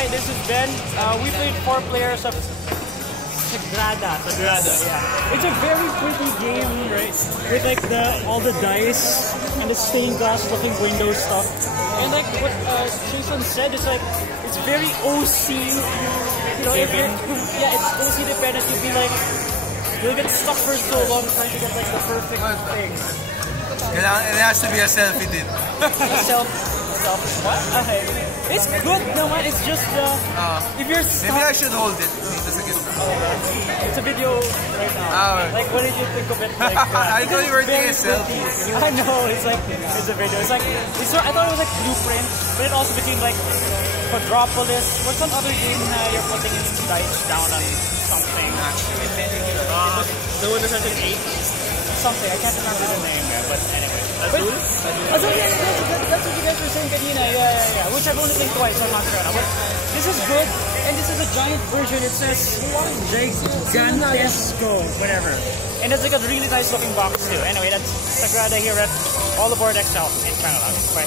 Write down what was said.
Hi, this is Ben. We played 4 players of Sagrada. Yeah. It's a very pretty game, right? With like all the dice and the stained glass looking window stuff. And like what Jason said, it's like it's very OC. You know, yeah, it's OC dependent. You'll be like you'll get stuck for so long trying to get like the perfect thing. It has to be a selfie din. What? Okay. It's good naman, it's just if you're stuck... Maybe I should hold it. It's a video right now. Like, what did you think of it? Like, I thought you were doing a selfie. I know, it's a video. It's like, I thought it was like Blueprint, but it also became like Quadropolis. What's that other game you're putting in dice down on something? The one that has an 8? Something, I can't remember the name, but anyway. Azul, yeah, that's what you guys were saying kanina, yeah. Which I've only played twice, so I'm not sure. But this is good, and this is a giant version. It says Gigantesco, whatever. And it's like a really nice looking box too. Anyway, that's Sagrada here at All Aboard XL in Canada. Bye.